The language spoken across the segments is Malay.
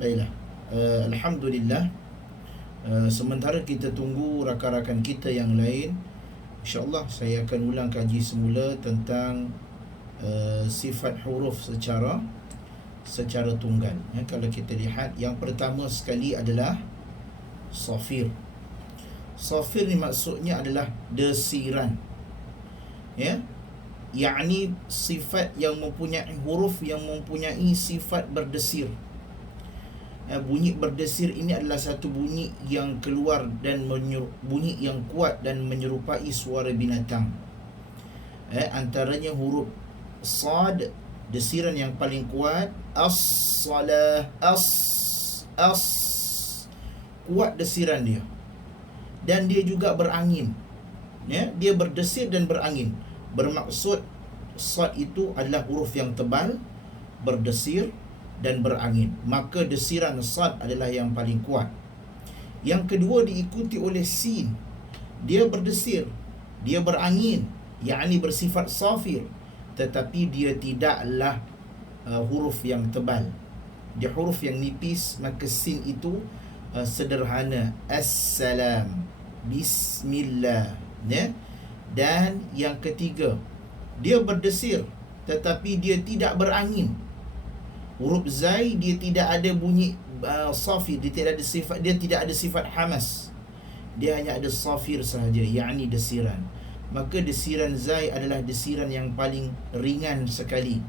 Baiklah. Alhamdulillah. Sementara kita tunggu rakan-rakan kita yang lain, InsyaAllah saya akan ulang kaji semula tentang sifat huruf secara tunggal. Kalau kita lihat, yang pertama sekali adalah safir. Safir ni maksudnya adalah desiran, ya, yakni sifat yang mempunyai huruf yang mempunyai sifat berdesir. Bunyi berdesir ini adalah satu bunyi yang keluar dan bunyi yang kuat dan menyerupai suara binatang. Antaranya huruf sad, desiran yang paling kuat, as-salah, as, kuat desiran dia. Dan dia juga berangin, ya, dia berdesir dan berangin. Bermaksud sad itu adalah huruf yang tebal, berdesir dan berangin. Maka desiran sad adalah yang paling kuat. Yang kedua diikuti oleh sin. Dia berdesir, dia berangin, yakni bersifat safir, tetapi dia tidaklah huruf yang tebal. Dia huruf yang nipis. Maka sin itu sederhana, assalam, bismillah, ya. Dan yang ketiga, dia berdesir tetapi dia tidak berangin. Huruf zai dia tidak ada bunyi safir, dia tidak ada sifat hamas. Dia hanya ada safir sahaja, yakni desiran. Maka desiran zai adalah desiran yang paling ringan sekali.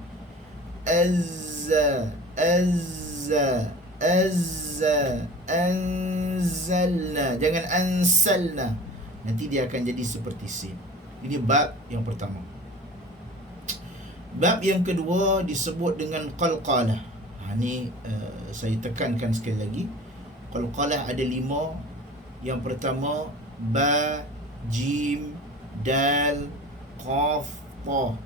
Azza, azza, azza, anzalna. Jangan ansalna, nanti dia akan jadi seperti sin. Ini bab yang pertama. Bab yang kedua disebut dengan qalqalah. Ini saya tekankan sekali lagi. Qalqalah ada 5. Yang pertama, ba, jim, dal, qaf, ta.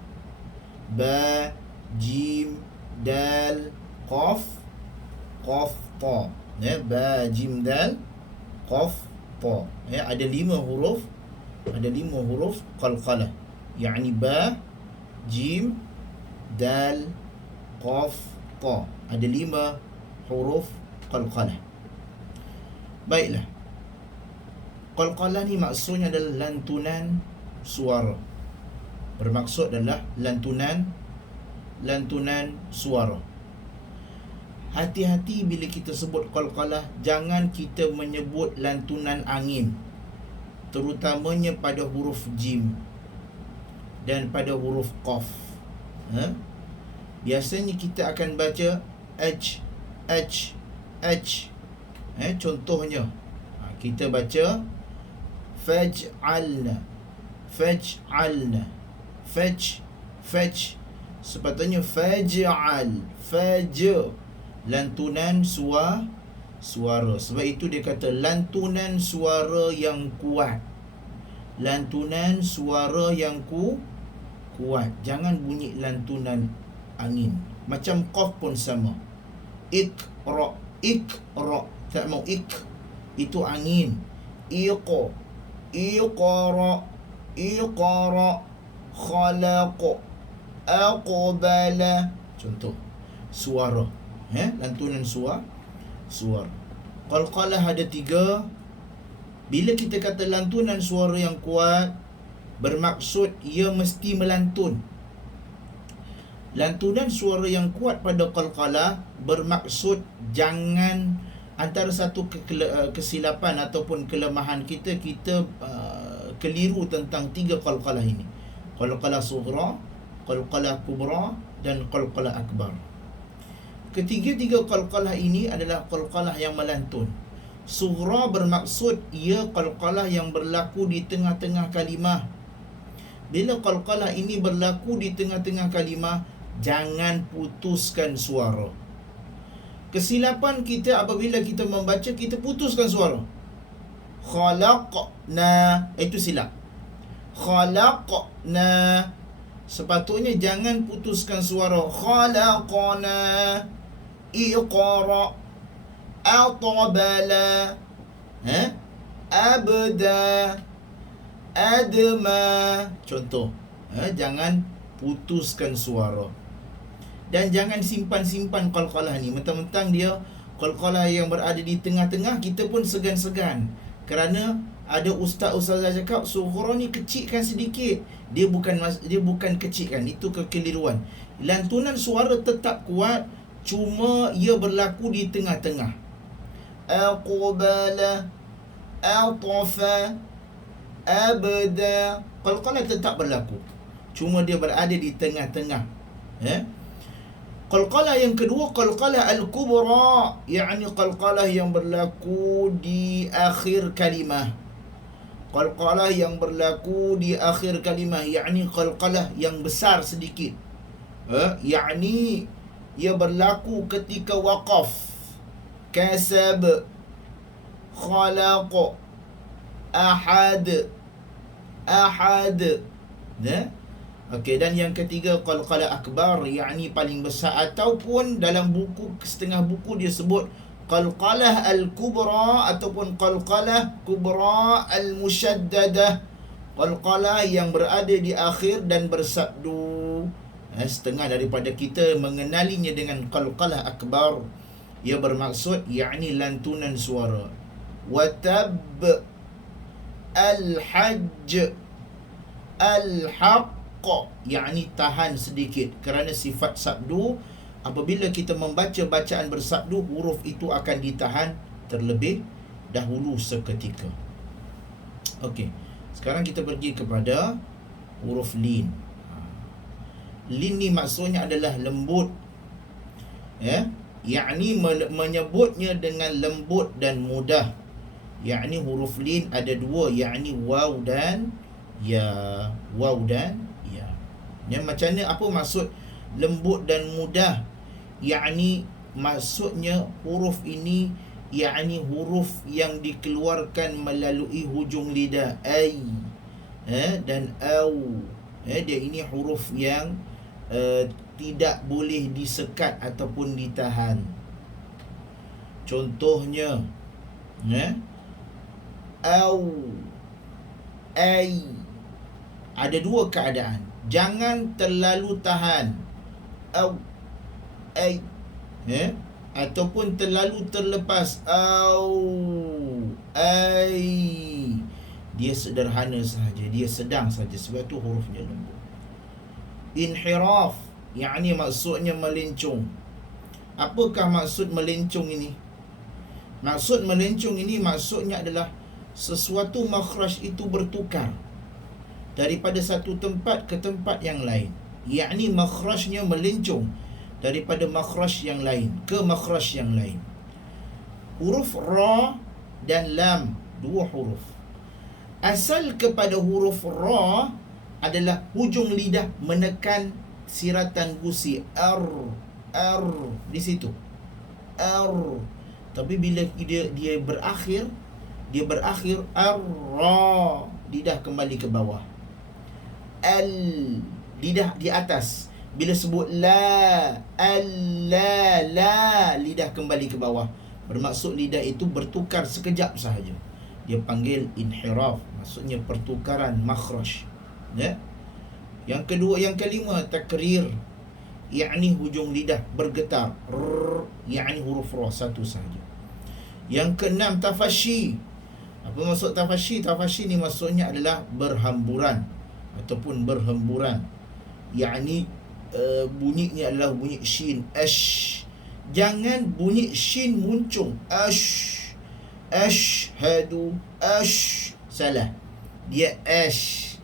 Ba, jim, dal, qaf, ta. Ya, ba, jim, dal, qaf, ta. Ya, ada 5 huruf. Ada 5 huruf qalqalah, yakni ba, jim, dal, qaf, ta. Ada 5 huruf qalqalah. Baiklah. Qalqalah ni maksudnya adalah lantunan suara. Bermaksud adalah lantunan suara. Hati-hati bila kita sebut qalqalah, jangan kita menyebut lantunan angin, terutamanya pada huruf jim dan pada huruf qaf. Biasanya kita akan baca h. Contohnya, kita baca faj'alna, sepatutnya faj'al, lantunan suara. Sebab itu dia kata lantunan suara yang kuat. Lantunan suara yang kuat. Jangan bunyi lantunan angin. Macam qaf pun sama. Iqra, tak mau itu angin. Iqra, khalaq, aqbala. Contoh suara, lantunan suara. Qalqalah ada 3. Bila kita kata lantunan suara yang kuat, bermaksud ia mesti melantun. Lantunan suara yang kuat pada qalqalah bermaksud jangan, antara satu kesilapan ataupun kelemahan kita keliru tentang 3 qalqalah ini. Qalqalah sughra, qalqalah kubra dan qalqalah akbar. Ketiga-tiga qalqalah ini adalah qalqalah yang melantun. Sughra bermaksud ia qalqalah yang berlaku di tengah-tengah kalimah. Bila qalqalah ini berlaku di tengah-tengah kalimah, jangan putuskan suara. Kesilapan kita apabila kita membaca, kita putuskan suara. Khalaqna, itu silap. Khalaqna, sepatutnya jangan putuskan suara. Khalaqna, iqra, aqbala, abda, adma. Contoh, jangan putuskan suara. Dan jangan simpan-simpan qalqalah ni. Mentang-mentang dia Qalqalah yang berada di tengah-tengah, kita pun segan-segan. Kerana ada ustaz-ustazah cakap sughra ni kecilkan sedikit. Dia bukan kecilkan, itu kekeliruan. Lantunan suara tetap kuat, cuma ia berlaku di tengah-tengah. Aqbala, atafa, abda. Qalqalah tetap berlaku, cuma dia berada di tengah-tengah. Qalqalah yang kedua, qalqalah al-kubra, yakni qalqalah yang berlaku di akhir kalimah. Qalqalah yang berlaku di akhir kalimah, yakni qalqalah yang besar sedikit. Yakni ia berlaku ketika waqaf. Kasab, khalaq, ahad. Okey, dan yang ketiga qalqalah akbar, yakni paling besar, ataupun dalam buku, setengah buku dia sebut qalqalah al-kubra ataupun qalqalah kubra al-musyaddadah, qalqalah yang berada di akhir dan bersabdu. Setengah daripada kita mengenalinya dengan qalqalah akbar. Ia bermaksud yakni lantunan suara. Watab, al-hajj, al-haq, yakni tahan sedikit. Kerana sifat sabdu, apabila kita membaca bacaan bersabdu, huruf itu akan ditahan terlebih dahulu seketika. Okey, sekarang kita pergi kepada huruf lin. Lin ni maksudnya adalah lembut, yakni menyebutnya dengan lembut dan mudah. Yakni huruf lin ada dua, yakni waw dan ya. Waw dan ya. Macam mana, apa maksud lembut dan mudah? Yakni maksudnya huruf ini yakni huruf yang dikeluarkan melalui hujung lidah, ai dan au. Dia ini huruf yang tidak boleh disekat ataupun ditahan. Contohnya au, ai. Ada dua keadaan. Jangan terlalu tahan, au, ai, ataupun terlalu terlepas, au, ai. Dia sederhana sahaja, dia sedang saja, sebab tu hurufnya lembut. Inhiraf, yakni maksudnya melencong. Apakah maksud melencong ini? Maksud melencong ini maksudnya adalah sesuatu makhraj itu bertukar daripada satu tempat ke tempat yang lain. Yakni makhrajnya melencong daripada makhraj yang lain ke makhraj yang lain. Huruf ra dan lam, dua huruf. Asal kepada huruf ra adalah hujung lidah menekan siratan gusi, ar di situ, ar. Tapi bila dia berakhir ar, ra, lidah kembali ke bawah. Al, lidah di atas. Bila sebut la, la, lidah kembali ke bawah. Bermaksud lidah itu bertukar sekejap sahaja. Dia panggil inhiraf, maksudnya pertukaran makhraj. Yang kedua, yang kelima, takrir, yakni hujung lidah bergetar, yakni huruf ra satu sahaja. Yang keenam, tafashi. Apa maksud tafashi? Tafashi ni maksudnya adalah berhamburan ataupun berhemburan. Yakni bunyinya adalah bunyi shin, ash. Jangan bunyi shin muncung, ash, ashhadu, ash. Salah. Dia ash.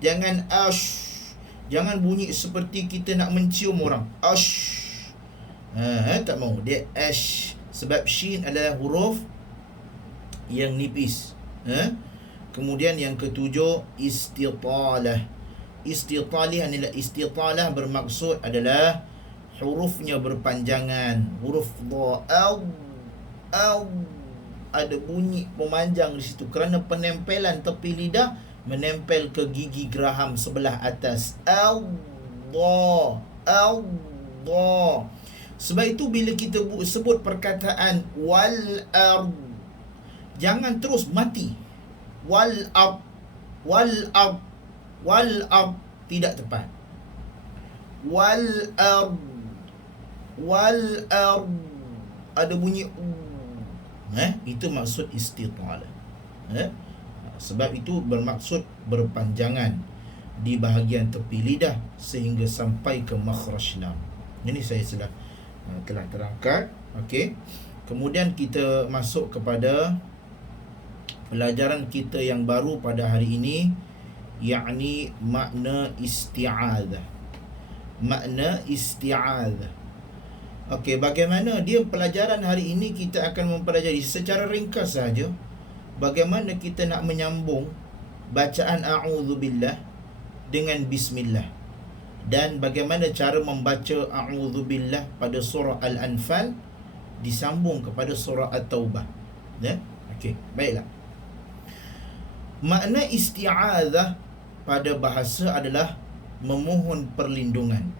Jangan ash. Jangan bunyi seperti kita nak mencium orang, ash. Tak mau. Dia ash. Sebab shin adalah huruf yang nipis. Kemudian yang ketujuh, istitalah. Istitalah bermaksud adalah hurufnya berpanjangan. Huruf dha, au, ada bunyi pemanjang di situ kerana penempelan tepi lidah menempel ke gigi geraham sebelah atas. Allah. Sebab itu bila kita sebut perkataan wal ard, jangan terus mati. Wal ard tidak tepat. Wal ard ada bunyi itu maksud istitalah. Sebab itu bermaksud berpanjangan di bahagian tepi lidah sehingga sampai ke makhraj lam. Ini saya telah terangkan. Okey. Kemudian kita masuk kepada pelajaran kita yang baru pada hari ini, yakni makna isti'adzah. Makna isti'adzah. Okey, bagaimana dia pelajaran hari ini kita akan mempelajari secara ringkas saja bagaimana kita nak menyambung bacaan a'udzubillah dengan bismillah, dan bagaimana cara membaca a'udzubillah pada surah Al-Anfal disambung kepada surah At-Taubah. Ya? Okey, baiklah. Makna isti'adzah pada bahasa adalah memohon perlindungan.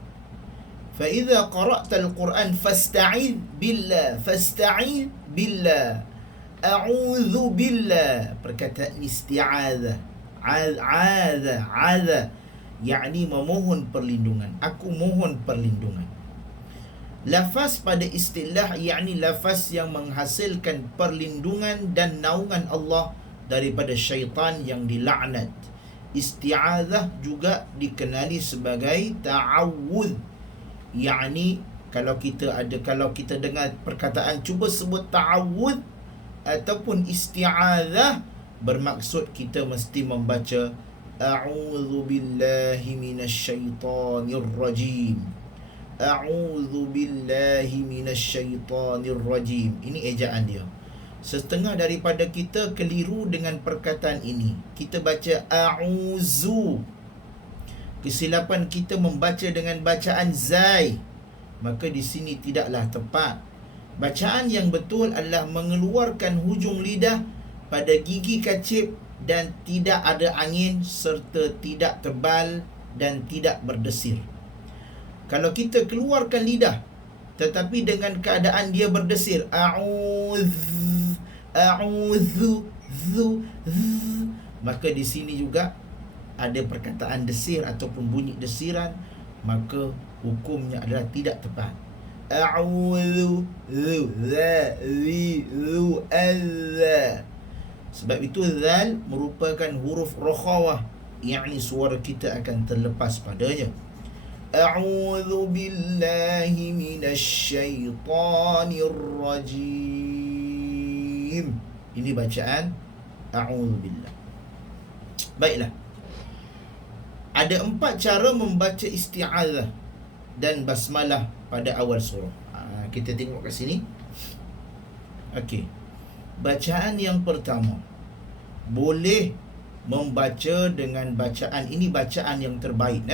Fa idza qara'ta al-Quran fasta'idz billah. A'udzu billah. Perkataan isti'adzah. 'adza yakni memohon perlindungan. Aku mohon perlindungan. Lafaz pada istilah yakni lafaz yang menghasilkan perlindungan dan naungan Allah daripada syaitan yang dilaknat. Isti'adzah juga dikenali sebagai ta'awudz. Yakni kalau kita dengar perkataan cuba sebut ta'awudz ataupun isti'adzah, bermaksud kita mesti membaca a'udzu billahi minasyaitonir rajim. A'udzu billahi minasyaitonir rajim. Ini ejaan dia. Setengah daripada kita keliru dengan perkataan ini. Kita baca a'udzu. Kesilapan kita membaca dengan bacaan zai, maka di sini tidaklah tepat. Bacaan yang betul adalah mengeluarkan hujung lidah pada gigi kacip dan tidak ada angin serta tidak tebal dan tidak berdesir. Kalau kita keluarkan lidah tetapi dengan keadaan dia berdesir, a'udzu, maka di sini juga ada perkataan desir ataupun bunyi desiran, maka hukumnya adalah tidak tepat. A'udzu, sebab itu zal merupakan huruf rakhawah, yakni suara kita akan terlepas padanya. A'udzu billahi minasyaitonir rajim. Ini bacaan a'udzu billah. Baiklah. Ada 4 cara membaca isti'adzah dan basmalah pada awal surah. Kita tengok kat sini. Okey. Bacaan yang pertama, boleh membaca dengan bacaan ini, bacaan yang terbaik.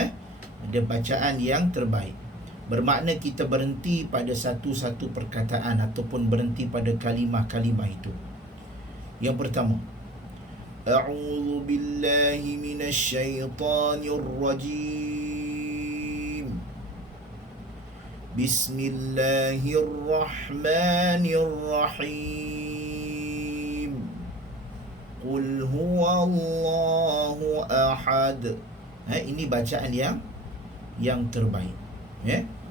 Ada bacaan yang terbaik. Bermakna kita berhenti pada satu-satu perkataan ataupun berhenti pada kalimah-kalimah itu. Yang pertama, A'udzu billahi minasyaitonir rajim. Bismillahirrahmanirrahim. Qul huwallahu ahad. Ini bacaan yang terbaik.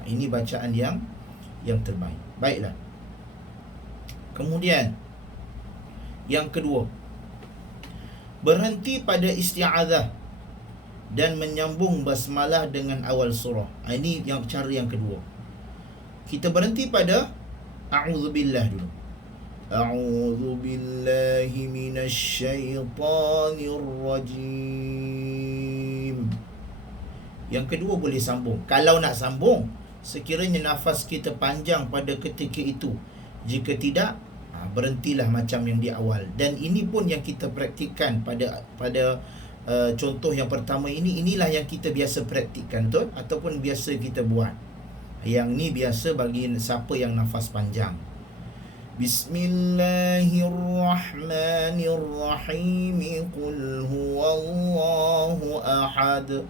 Ini bacaan yang terbaik. Baiklah. Kemudian yang kedua, berhenti pada isti'adzah dan menyambung basmalah dengan awal surah. Ini cara yang kedua. Kita berhenti pada a'udzubillah dulu. A'udzu billahi minasyaitonir rajim. Yang kedua boleh sambung. Kalau nak sambung, sekiranya nafas kita panjang pada ketika itu. Jika tidak, berhentilah macam yang di awal. Dan ini pun yang kita praktikkan pada contoh yang pertama ini. Inilah yang kita biasa praktikkan, betul? Ataupun biasa kita buat. Yang ni biasa bagi siapa yang nafas panjang. Bismillahirrahmanirrahim. Qul huwallahu ahad.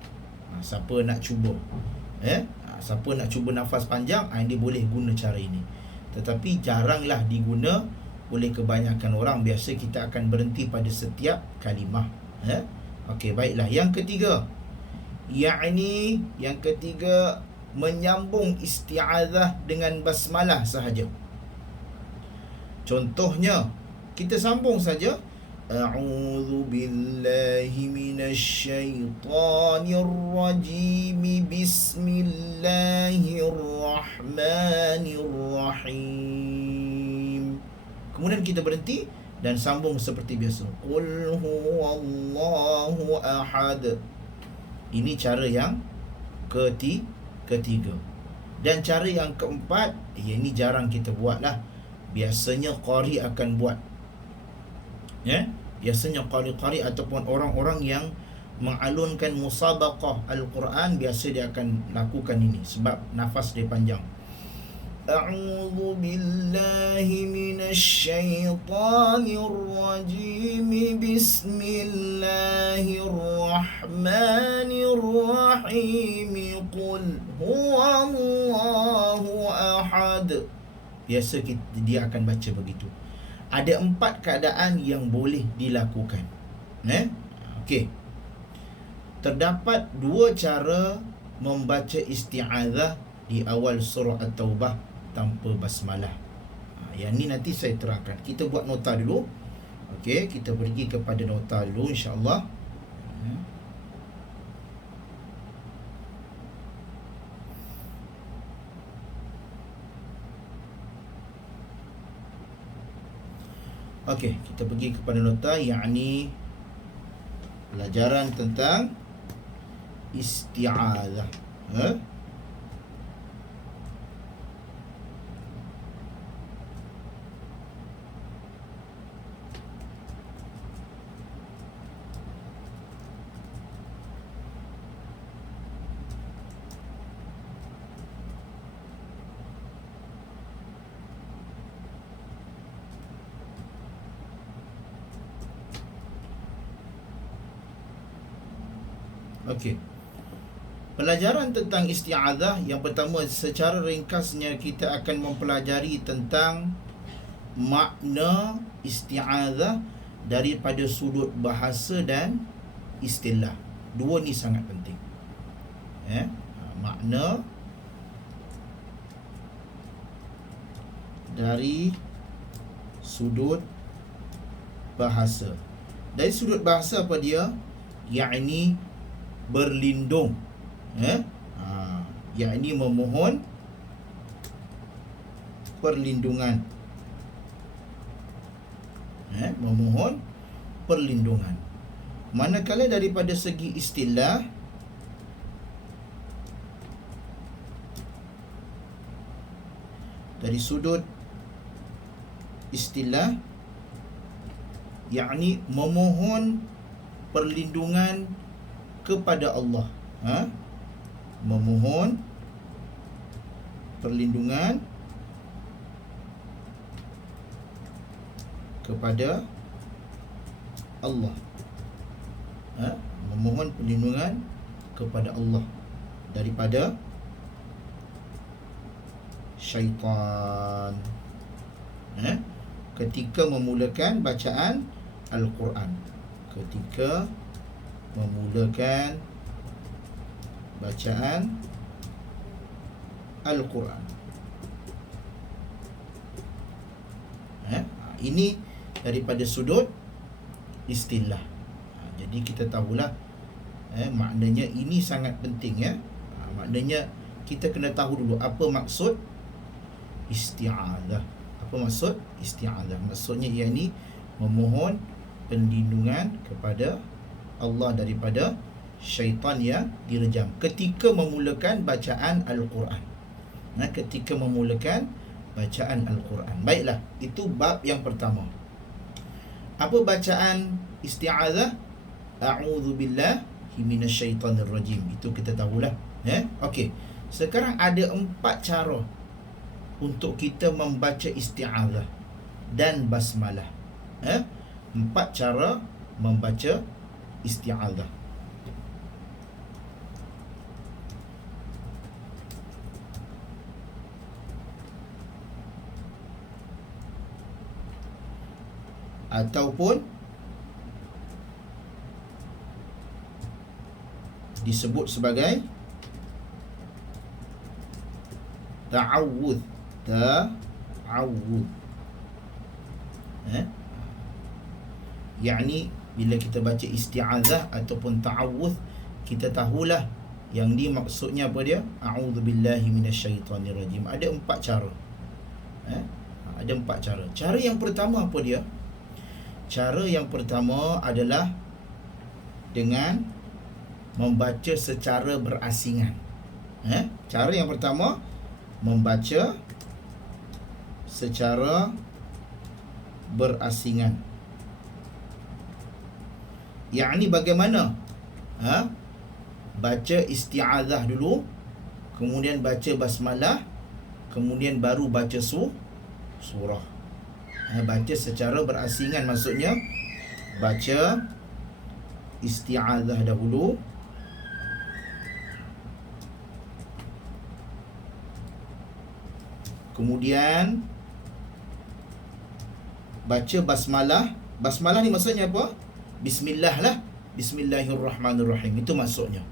Siapa nak cuba, siapa nak cuba nafas panjang, dia boleh guna cara ini. Tetapi jaranglah diguna oleh kebanyakan orang. Biasa kita akan berhenti pada setiap kalimah. Okey, baiklah. Yang ketiga, yakni yang ketiga, menyambung isti'adzah dengan basmalah sahaja. Contohnya, kita sambung saja. A'udzu billahi minasyaitonir rajim. Bismillahirrahmanirrahim. Kemudian kita berhenti dan sambung seperti biasa. Qul huwallahu ahad. Ini cara yang ketiga. Dan cara yang keempat, ini jarang kita buat lah. Biasanya qari akan buat. Biasanya qari-qari ataupun orang-orang yang mengalunkan musabaqah Al-Quran, biasa dia akan lakukan ini sebab nafas dia panjang. A'udzu billahi minasyaitonir rajim. Bismillahirrahmanirrahim. Qul huwallahu ahad. Biasa dia akan baca begitu. Ada 4 keadaan yang boleh dilakukan. Okey. Terdapat 2 cara membaca isti'adzah di awal surah At-Taubah tanpa basmalah. Yang ni nanti saya terangkan. Kita buat nota dulu. Okey, kita pergi kepada nota dulu insya-Allah. Okey, kita pergi kepada nota, yakni pelajaran tentang isti'adzah. Okey. Pelajaran tentang isti'adzah, yang pertama secara ringkasnya kita akan mempelajari tentang makna isti'adzah daripada sudut bahasa dan istilah. 2 ni sangat penting. Makna dari sudut bahasa. Dari sudut bahasa apa dia? Yakni berlindung, yakni memohon perlindungan, memohon perlindungan. Manakala daripada segi istilah, dari sudut istilah, yakni memohon perlindungan kepada Allah. Memohon perlindungan kepada Allah. Memohon perlindungan kepada Allah daripada syaitan. Ketika memulakan bacaan Al-Quran. Ketika memulakan bacaan Al-Quran. Ini daripada sudut istilah. Jadi kita tahulah maknanya ini sangat penting. Maknanya kita kena tahu dulu apa maksud isti'adzah. Apa maksud isti'adzah? Maksudnya yakni memohon perlindungan kepada Allah daripada syaitan yang direjam ketika memulakan bacaan Al-Quran. Ketika memulakan bacaan Al-Quran. Baiklah, itu bab yang pertama. Apa bacaan isti'adzah? A'udzu billahi minasyaitonir rajim. Itu kita tahulah. Okey. Sekarang ada 4 cara untuk kita membaca isti'adzah dan basmalah. 4 cara membaca isti'adzah. Ataupun disebut sebagai ta'awudz. Ta'awudz. Yakni bila kita baca isti'azah ataupun ta'awudh, kita tahulah yang ni maksudnya apa dia? A'udzubillahi minasyaitonirrajim. Ada 4 cara. Ada 4 cara. Cara yang pertama apa dia? Cara yang pertama adalah dengan membaca secara berasingan. Cara yang pertama, membaca secara berasingan. Yakni bagaimana? Baca isti'azah dulu, kemudian baca basmalah, kemudian baru baca surah. Baca secara berasingan maksudnya baca isti'azah dahulu, kemudian baca basmalah. Basmalah ni maksudnya apa? Bismillah lah. Bismillahirrahmanirrahim. Itu maksudnya.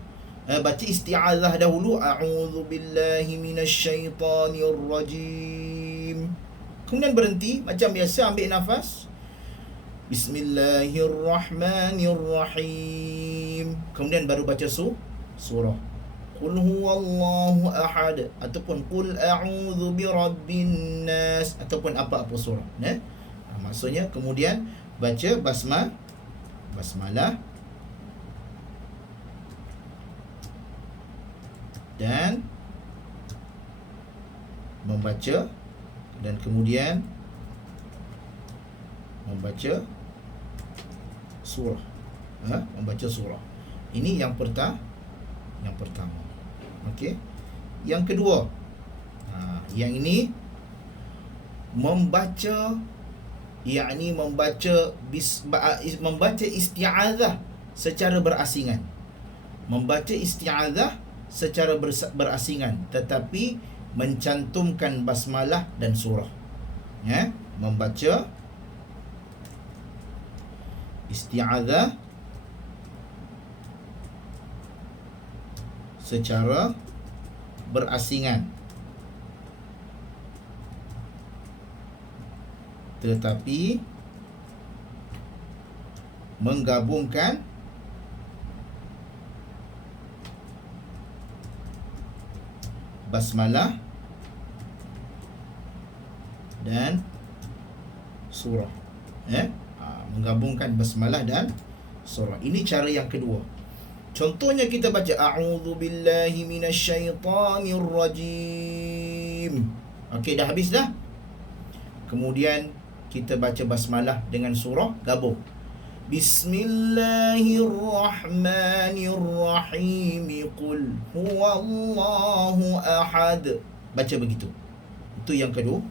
Baca isti'azah dahulu. A'udzubillahi minasyaitonirrajim. Kemudian berhenti macam biasa, ambil nafas. Bismillahirrahmanirrahim. Kemudian baru baca surah. Qul huwallahu ahad ataupun qul a'udzu birabbin nas ataupun apa-apa surah. Maksudnya kemudian baca basmalah dan membaca, dan kemudian membaca surah. Membaca surah. Ini yang pertama. Okey. Yang kedua, yang ini membaca, yakni membaca isti'azah secara berasingan. Membaca isti'azah secara berasingan, tetapi mencantumkan basmalah dan surah. Membaca isti'azah secara berasingan, tetapi menggabungkan basmalah dan surah. Menggabungkan basmalah dan surah. Ini cara yang kedua. Contohnya kita baca a'udzubillahi minasyaitonirrajim. Okey, dah habis dah. Kemudian kita baca basmalah dengan surah, gabung. Bismillahirrahmanirrahim. Qul huwallahu ahad. Baca begitu. Itu yang kedua.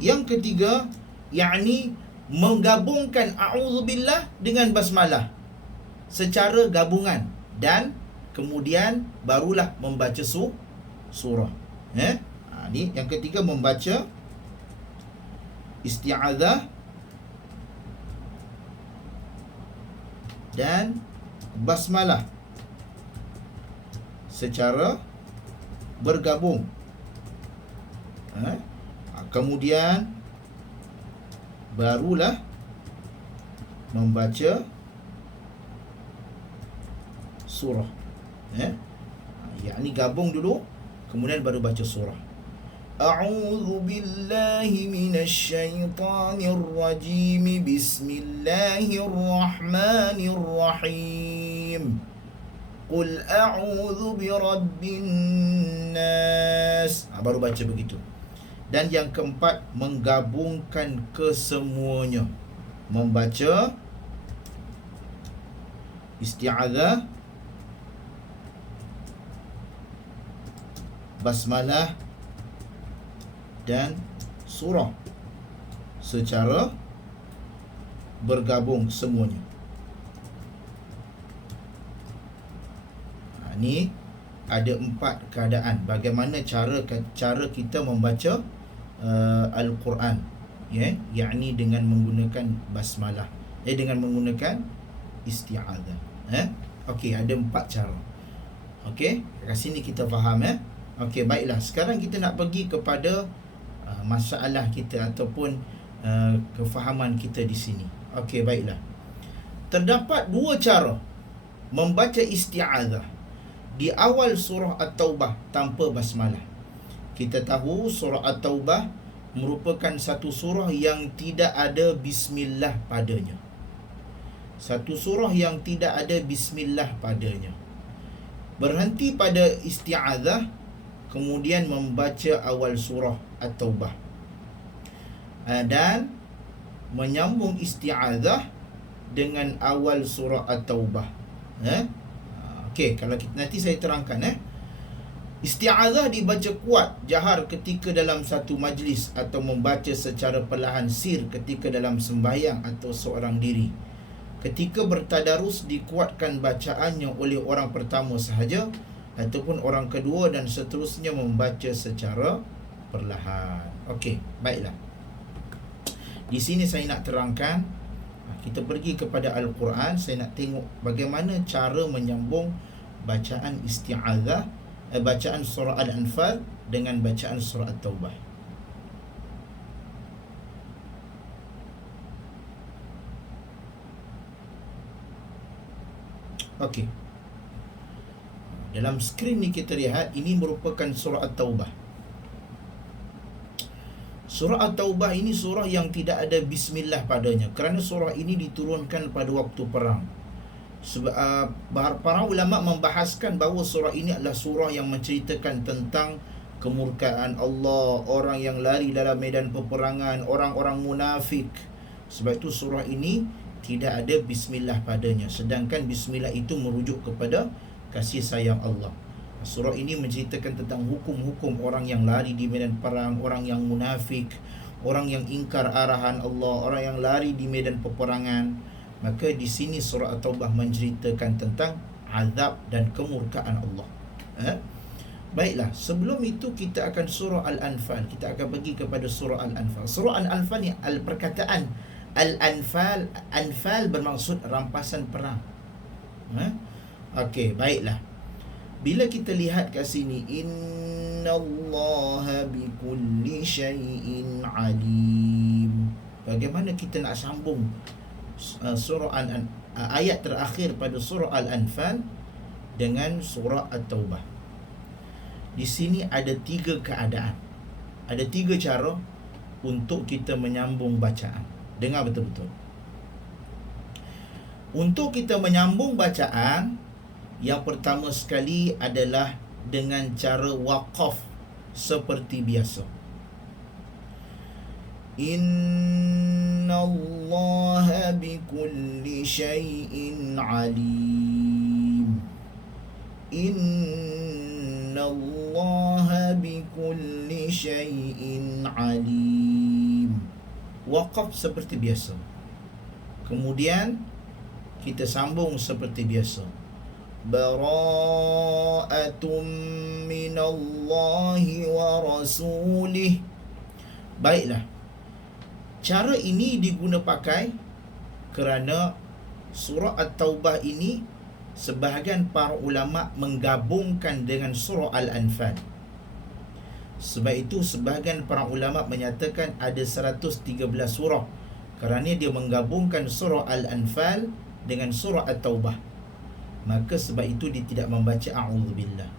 Yang ketiga, yakni menggabungkan a'udzubillah dengan basmalah secara gabungan, dan kemudian barulah membaca surah. Ni yang ketiga, membaca isti'azah dan basmalah secara bergabung. Kemudian barulah membaca surah. Yakni gabung dulu, kemudian baru baca surah. A'udzu billahi minasyaitonir rajim. Bismillahirrahmanirrahim. Qul a'udzu birabbin nas. Baru baca begitu. Dan yang keempat, menggabungkan kesemuanya. Membaca isti'azah, basmalah dan surah secara bergabung semuanya. Ni ada 4 keadaan bagaimana cara kita membaca Al-Quran, yakni dengan menggunakan basmalah, dengan menggunakan isti'azah. Okey, ada 4 cara. Okey, kat sini kita faham. Okey, baiklah. Sekarang kita nak pergi kepada masalah kita ataupun kefahaman kita di sini. Okey, baiklah. Terdapat dua cara membaca isti'adzah di awal surah At-Taubah tanpa basmalah. Kita tahu surah At-Taubah merupakan satu surah yang tidak ada bismillah padanya. Satu surah yang tidak ada bismillah padanya. Berhenti pada isti'adzah, kemudian membaca awal surah At-Taubah, dan menyambung isti'adzah dengan awal surah At-Taubah. Okey, kalau nanti saya terangkan. Isti'adzah dibaca kuat jahar ketika dalam satu majlis, atau membaca secara perlahan sir ketika dalam sembahyang atau seorang diri. Ketika bertadarus, dikuatkan bacaannya oleh orang pertama sahaja ataupun orang kedua, dan seterusnya membaca secara perlahan. Okey, baiklah. Di sini saya nak terangkan, kita pergi kepada Al-Quran. Saya nak tengok bagaimana cara menyambung bacaan isti'adzah, bacaan surah Al-Anfal dengan bacaan surah At-Taubah. Okey. Dalam skrin ni kita lihat, ini merupakan surah At-Taubah. Surah At-Taubah ini surah yang tidak ada bismillah padanya, kerana surah ini diturunkan pada waktu perang. Sebab para ulama membahaskan bahawa surah ini adalah surah yang menceritakan tentang kemurkaan Allah, orang yang lari dalam medan peperangan, orang-orang munafik. Sebab itu surah ini tidak ada bismillah padanya, sedangkan bismillah itu merujuk kepada kasih sayang Allah. Surah ini menceritakan tentang hukum-hukum orang yang lari di medan perang, orang yang munafik, orang yang ingkar arahan Allah, orang yang lari di medan peperangan. Maka di sini surah At-Taubah menceritakan tentang azab dan kemurkaan Allah. Baiklah, sebelum itu kita akan surah Al-Anfal. Kita akan pergi kepada surah Al-Anfal. Surah Al-Anfal ni, perkataan Al-Anfal, Anfal bermaksud rampasan perang. Okey, baiklah. Bila kita lihat kat sini, innallaha bikulli syai'in alim. Bagaimana kita nak sambung surah ayat terakhir pada surah Al-Anfal dengan surah At-Taubah? Di sini ada 3 keadaan. Ada 3 cara untuk kita menyambung bacaan. Dengar betul-betul. Untuk kita menyambung bacaan, yang pertama sekali adalah dengan cara waqaf seperti biasa. Innallaha bikulli syai'in alim. Innallaha bikulli syai'in alim. Waqaf seperti biasa. Kemudian kita sambung seperti biasa. Bara'atum minallahi wa rasulih. Baiklah. Cara ini diguna pakai kerana surah At-Taubah ini sebahagian para ulama menggabungkan dengan surah Al-Anfal. Sebab itu sebahagian para ulama menyatakan ada 113 surah, kerana dia menggabungkan surah Al-Anfal dengan surah At-Taubah. Maka sebab itu dia tidak membaca a'udzubillah.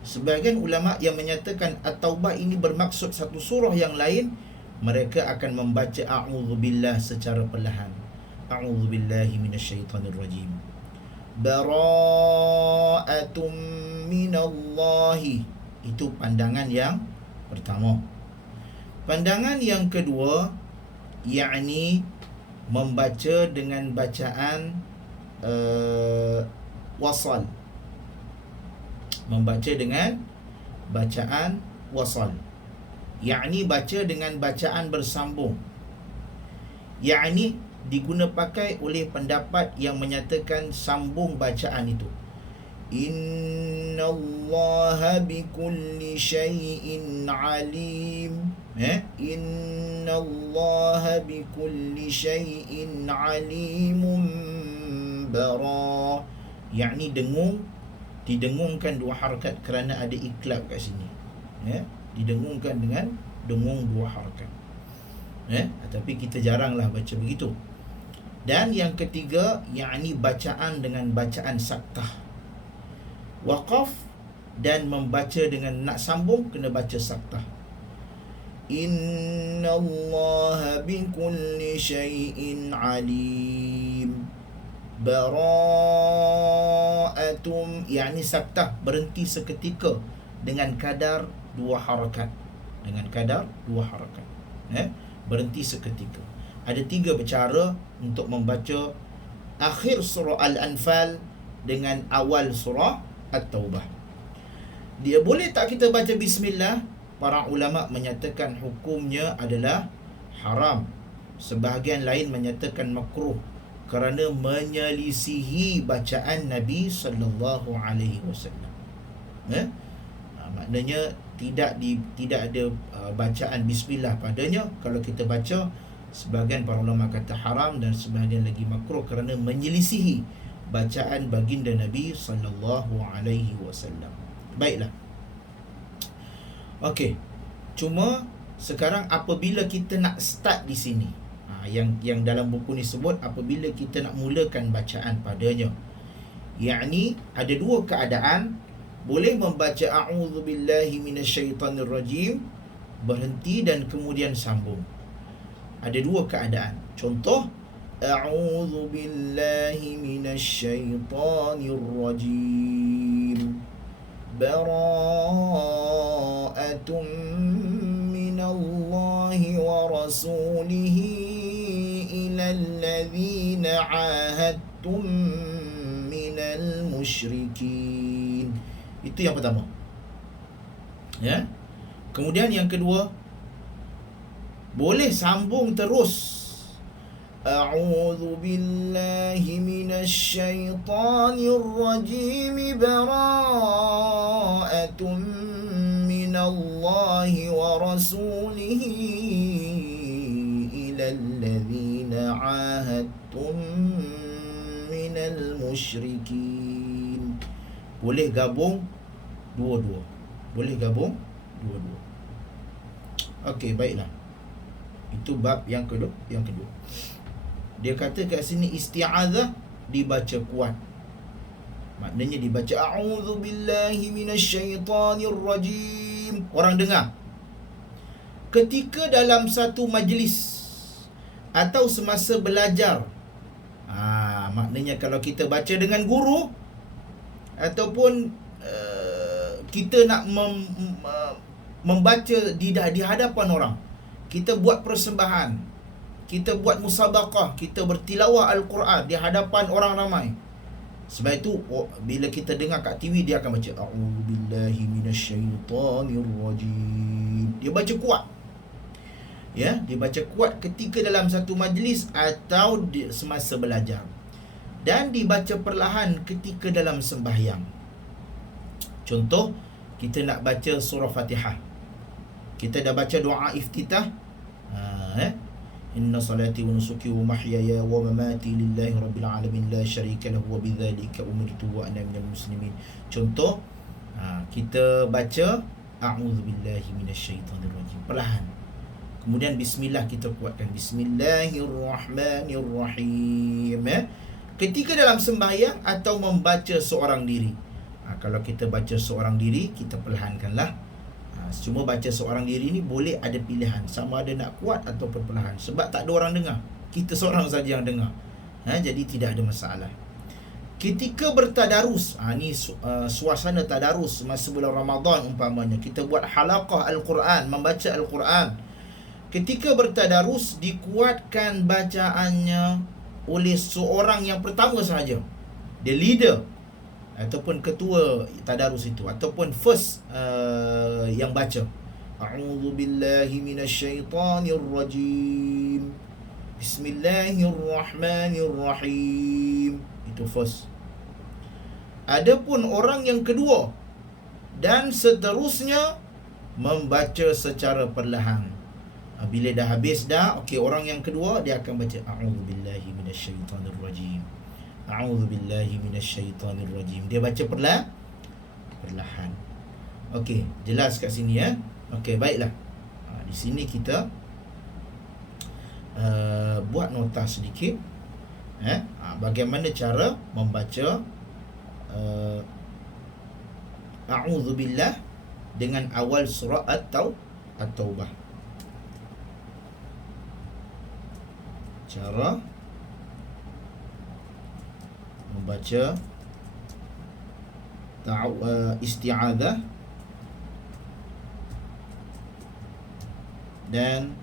Sebahagian ulama yang menyatakan At-Taubah ini bermaksud satu surah yang lain, mereka akan membaca a'udzubillah secara perlahan. A'udzubillahi minasyaitanirrajim. Bara'atum minallahi. Itu pandangan yang pertama. Pandangan yang kedua, yakni membaca dengan bacaan wasal. Membaca dengan bacaan wasal, yakni baca dengan bacaan bersambung. Yakni diguna pakai oleh pendapat yang menyatakan sambung bacaan itu. Innallaha bikulli syai'in alim. Innallaha bikulli syai'in alimun bara. Yakni dengung, didengungkan 2 harakat kerana ada iklab kat sini. Didengungkan dengan dengung 2 harakat. Tapi kita jaranglah baca begitu. Dan yang ketiga, yakni bacaan dengan bacaan saktah. Waqaf dan membaca dengan nak sambung kena baca saktah. Innallaha bikulli syai'in alim. Bara'atum, yakni saktah berhenti seketika dengan kadar 2 harakat. Berhenti seketika. Ada 3 cara untuk membaca akhir surah Al-Anfal dengan awal surah At-Taubah. Dia boleh tak kita baca bismillah? Para ulama menyatakan hukumnya adalah haram. Sebahagian lain menyatakan makruh kerana menyelisihi bacaan Nabi sallallahu alaihi wasallam. Maknanya tidak ada bacaan bismillah padanya. Kalau kita baca, sebahagian para ulama kata haram dan sebahagian lagi makruh kerana menyelisihi bacaan baginda Nabi sallallahu alaihi wasallam. Baiklah. Okey. Cuma sekarang apabila kita nak start di sini, yang dalam buku ni sebut apabila kita nak mulakan bacaan padanya, yakni ada 2 keadaan. Boleh membaca a'udzubillahi minasyaitanirrajim, berhenti dan kemudian sambung. Ada 2 keadaan. Contoh, a'udzubillahi minasyaitanirrajim, bara'atum minallahi wa rasulihi ilal ladzina 'ahadtum minal musyrikin. Itu yang pertama. Kemudian yang kedua, boleh sambung terus. A'udzu billahi minasyaitanir rajim, bara'atun minallahi wa rasulihi ilal ladzina 'ahadtum minal musyrikin. Boleh gabung dua-dua. Okey, baiklah. Itu bab yang kedua. Dia kata kat sini isti'azah dibaca kuat. Maknanya dibaca a'udzu billahi minasyaitanir rajim. Orang dengar. Ketika dalam satu majlis atau semasa belajar. Maknanya kalau kita baca dengan guru ataupun kita nak membaca di hadapan orang, kita buat persembahan, kita buat musabaqah, kita bertilawah Al-Quran di hadapan orang ramai. Sebab itu bila kita dengar kat TV, dia akan baca a'udzubillahi minasyaitanirrajim. Dia baca kuat. Dia baca kuat ketika dalam satu majlis atau semasa belajar. Dan dibaca perlahan ketika dalam sembahyang. Contoh, kita nak baca surah Fatihah. Kita dah baca doa iftitah. Inna salati wa nusuki wa mahyaya wa mamati lillahi rabbil alamin la syarika lahu wa bidzalika umirtu wa ana minal muslimin. Contoh, kita baca a'udzubillahi minasyaitanirrajim perlahan. Kemudian bismillah kita kuatkan, bismillahirrahmanirrahim. Ketika dalam sembahyang atau membaca seorang diri. Kalau kita baca seorang diri, kita perlahankanlah. Cuma baca seorang diri ni boleh ada pilihan, sama ada nak kuat ataupun perlahan. Sebab tak ada orang dengar, kita seorang saja yang dengar. Jadi tidak ada masalah. Ketika bertadarus, ni suasana tadarus masa bulan Ramadan umpamanya, kita buat halaqah Al-Quran, membaca Al-Quran. Ketika bertadarus, dikuatkan bacaannya oleh seorang yang pertama sahaja. Dia leader ataupun ketua tadarus itu, ataupun first yang baca a'udzubillahi minasyaitanirrajim, bismillahirrahmanirrahim. Itu first. Adapun orang yang kedua dan seterusnya membaca secara perlahan. Bila dah habis dah, okey, orang yang kedua dia akan baca a'udzubillahi minasyaitanirrajim, a'udzubillahi minasyaitanirrajim. Dia baca perlahan. Okey, jelas kat sini ya. Okey, baiklah. Di sini kita buat nota sedikit. Bagaimana cara membaca A'udzubillah dengan awal surah At-Taubah. Cara membaca isti'adzah dan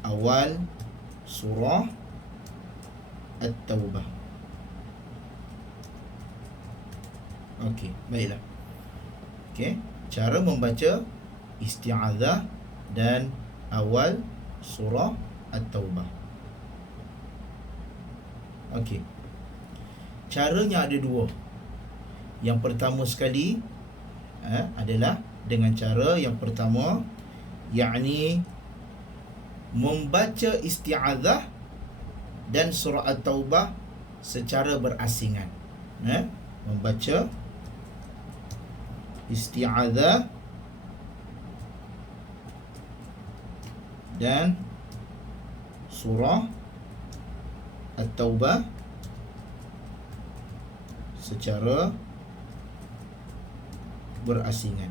awal surah At-Taubah. Okey, baiklah. Okey, cara membaca isti'adzah dan awal surah At-Taubah. Okey. Caranya ada dua. Yang pertama sekali adalah dengan cara yang pertama, yakni membaca isti'adzah dan surah At-Taubah secara berasingan. Membaca isti'adzah dan surah At-Taubah secara berasingan.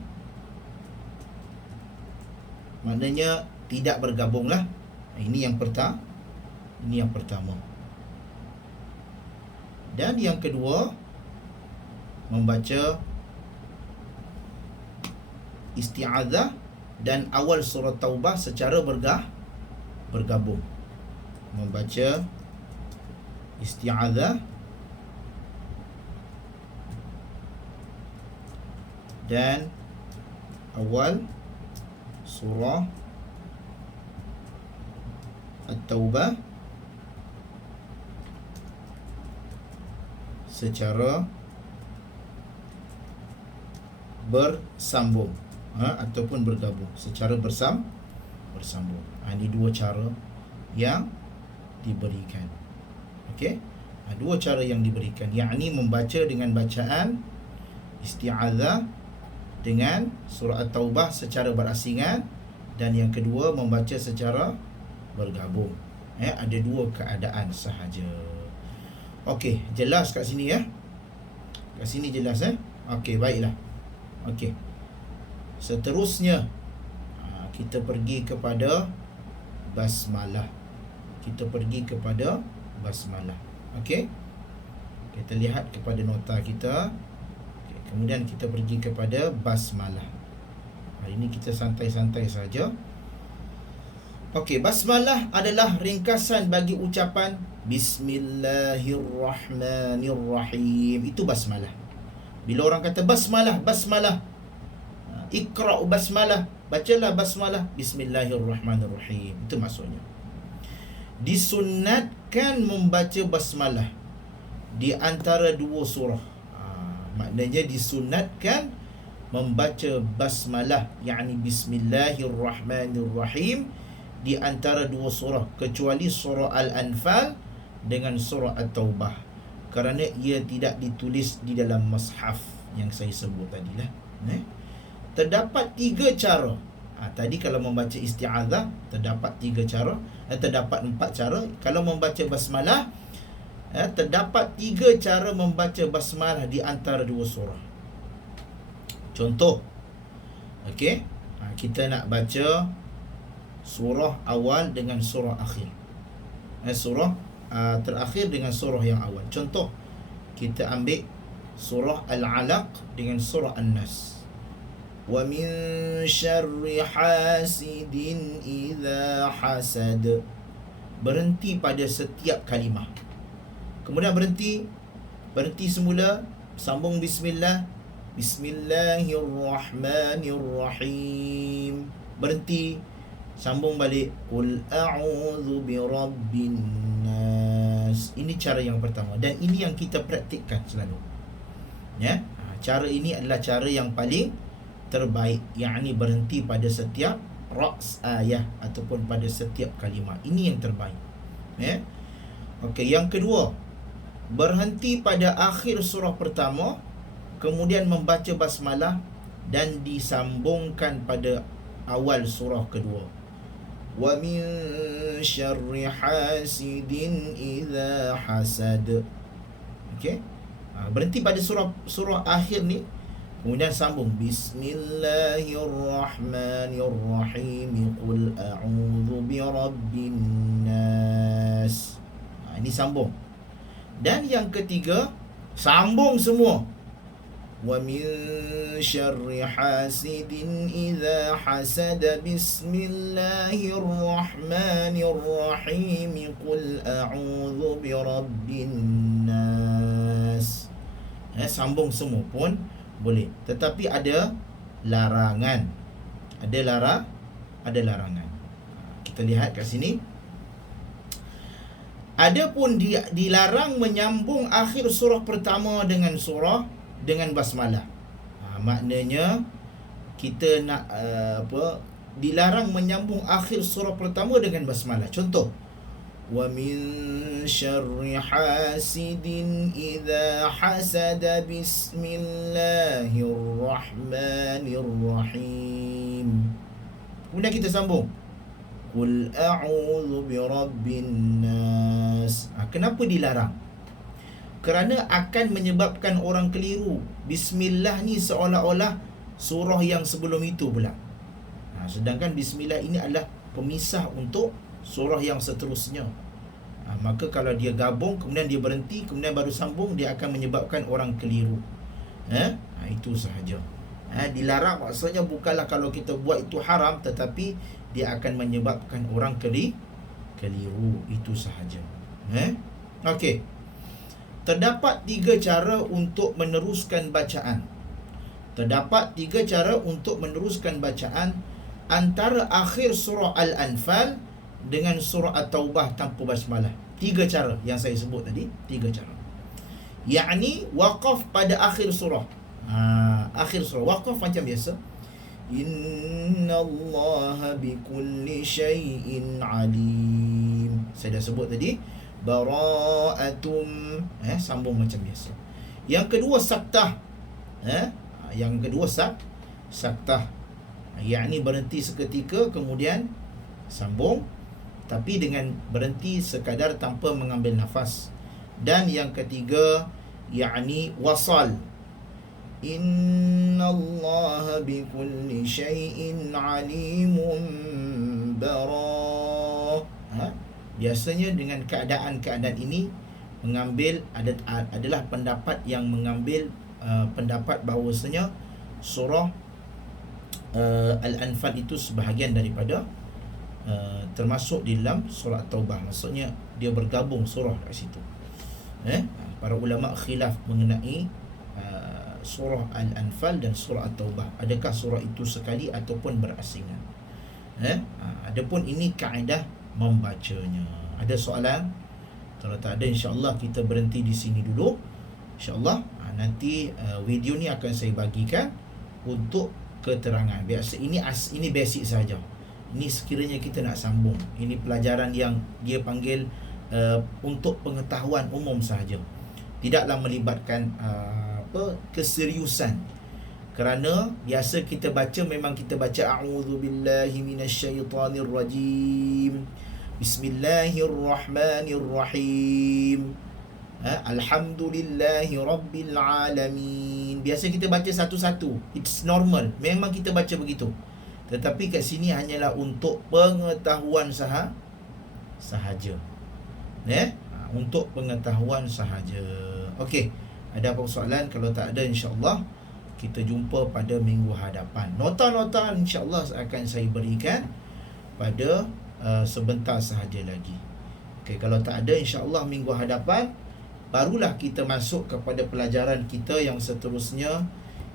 Maknanya tidak bergabunglah. Ini yang pertama. Dan yang kedua, membaca isti'adzah dan awal surah Taubah secara bergabung. Membaca isti'adzah dan awal surah At-Taubah secara bersambung ataupun bergabung secara bersambung. Ini dua cara yang diberikan. Okey, dua cara yang diberikan, yakni membaca dengan bacaan isti'adzah dengan surah At-Taubah secara berasingan, dan yang kedua membaca secara bergabung. Ada dua keadaan sahaja. Okey, jelas kat sini ya. Kat sini jelas Okey, baiklah. Okey. Seterusnya kita pergi kepada basmalah. Okey. Kita lihat kepada nota kita. Kemudian kita pergi kepada basmalah. Hari ini kita santai-santai saja. Okey, basmalah adalah ringkasan bagi ucapan Bismillahirrahmanirrahim. Itu basmalah. Bila orang kata basmalah, Iqra' basmalah, bacalah basmalah, Bismillahirrahmanirrahim. Itu maksudnya. Disunnatkan membaca basmalah di antara dua surah. Maknanya disunatkan membaca basmalah, yakni Bismillahirrahmanirrahim, di antara dua surah, kecuali surah Al-Anfal dengan surah At-Taubah, kerana ia tidak ditulis di dalam mushaf yang saya sebut tadilah. Terdapat tiga cara. Tadi kalau membaca isti'adzah terdapat tiga cara, terdapat empat cara. Kalau membaca basmalah, terdapat tiga cara membaca basmalah di antara dua surah. Contoh, okey, kita nak baca surah awal dengan surah akhir, surah terakhir dengan surah yang awal. Contoh, kita ambil surah Al-Alaq dengan surah An-Nas. Wa min syarri hasidin idza hasad. Berhenti pada setiap kalimah. Kemudian berhenti semula, sambung bismillah, Bismillahirrahmanirrahim. Berhenti, sambung balik, Qul a'udzu birabbin nas. Ini cara yang pertama, dan ini yang kita praktikkan selalu. Cara ini adalah cara yang paling terbaik, yakni berhenti pada setiap ra's ayah ataupun pada setiap kalimah. Ini yang terbaik. Okey, yang kedua, berhenti pada akhir surah pertama, kemudian membaca basmalah dan disambungkan pada awal surah kedua. Wa min syarri hasidin idza hasad. Okey. Berhenti pada surah akhir ni, kemudian sambung Bismillahirrahmanirrahim, qul a'udzu birabbin nas. Ini sambung. Dan yang ketiga, sambung semua. Wa min syarri hasidin idza hasad, bismillahirrahmanirrahim, qul a'udzu birabbin nas. Sambung semua pun boleh, tetapi ada larangan. Ada larangan. Kita lihat kat sini. Adapun dilarang menyambung akhir surah pertama dengan basmalah. Maknanya kita nak dilarang menyambung akhir surah pertama dengan basmalah. Contoh, wa min syarri hasidin idza hasada, bismillahirrahmanirrahim. Kemudian kita sambung, qul a'udzu birabbin nas. Kenapa dilarang? Kerana akan menyebabkan orang keliru. Bismillah ni seolah-olah surah yang sebelum itu pula. Sedangkan bismillah ini adalah pemisah untuk surah yang seterusnya. Maka kalau dia gabung, kemudian dia berhenti, kemudian baru sambung, dia akan menyebabkan orang keliru. Itu sahaja. Dilarang maksudnya bukanlah kalau kita buat itu haram, tetapi dia akan menyebabkan orang keliru. Itu sahaja. Okey. Terdapat 3 cara untuk meneruskan bacaan. Antara akhir surah Al-Anfal dengan surah At-Taubah tanpa basmalah. 3 cara yang saya sebut tadi, 3 cara. Yakni waqaf pada akhir surah. Akhir surah waqaf macam biasa. Innallaha bikulli syai'in alim. Saya dah sebut tadi. Bara'atum, sambung macam biasa. Yang kedua saktah. Saktah. Yakni berhenti seketika kemudian sambung, tapi dengan berhenti sekadar tanpa mengambil nafas. Dan yang ketiga yakni wasal. Innallaha bikulli syai'in alimun bara. Biasanya dengan keadaan-keadaan ini adalah pendapat yang mengambil pendapat bahawasanya surah Al-Anfal itu sebahagian daripada termasuk di dalam surah Taubah. Maksudnya dia bergabung surah kat situ. Para ulama khilaf mengenai surah Al-Anfal dan surah At-Taubah. Adakah surah itu sekali ataupun berasingan? Adapun ini kaedah membacanya. Ada soalan? Kalau tak ada, insya-Allah kita berhenti di sini dulu. Insya-Allah nanti video ni akan saya bagikan untuk keterangan. Biasa ini basic saja. Ini sekiranya kita nak sambung. Ini pelajaran yang dia panggil untuk pengetahuan umum sahaja. Tidaklah melibatkan keseriusan. Kerana biasa kita baca, memang kita baca a'udzubillahi minasyaitonirrajim, bismillahirrahmanirrahim, alhamdulillahi rabbil alamin. Biasa kita baca satu-satu. It's normal. Memang kita baca begitu. Tetapi kat sini hanyalah untuk pengetahuan sahaja. Untuk pengetahuan sahaja. Okey. Ada apa soalan? Kalau tak ada, insya-Allah kita jumpa pada minggu hadapan. Nota-nota insya-Allah akan saya berikan pada sebentar sahaja lagi. Okey, kalau tak ada, insya-Allah minggu hadapan barulah kita masuk kepada pelajaran kita yang seterusnya.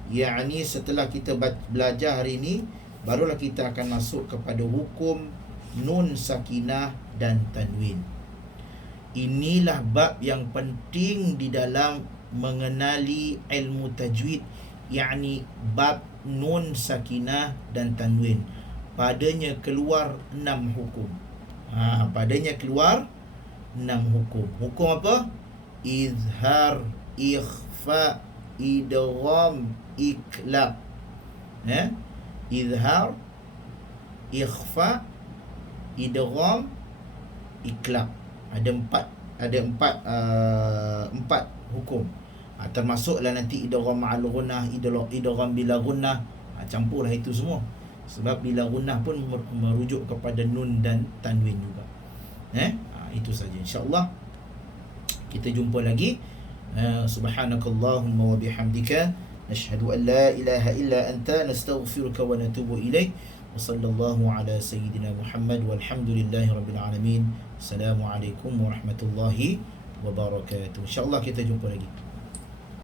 Yakni setelah kita belajar hari ini, barulah kita akan masuk kepada hukum nun sakinah dan tanwin. Inilah bab yang penting di dalam mengenali ilmu tajwid, yakni bab nun sakinah dan tanwin. Padanya keluar 6 hukum. Padanya keluar 6 hukum. Hukum apa? Izhar, ikhfa, idgham, iklab. Izhar, ikhfa, idgham, iklab. Empat hukum. Termasuklah nanti idgham ma'al gunnah, idgham bila gunnah. Campurlah itu semua. Sebab bila gunnah pun merujuk kepada nun dan tanwin juga. Itu saja, insya-Allah. Kita jumpa lagi. Subhanakallahumma wa bihamdika nashhadu an la ilaha illa anta nastaghfiruka wa natubu ilaik. Wa sallallahu ala sayyidina Muhammad walhamdulillahi rabbil alamin. Assalamualaikum warahmatullahi wabarakatuh. Insya-Allah kita jumpa lagi.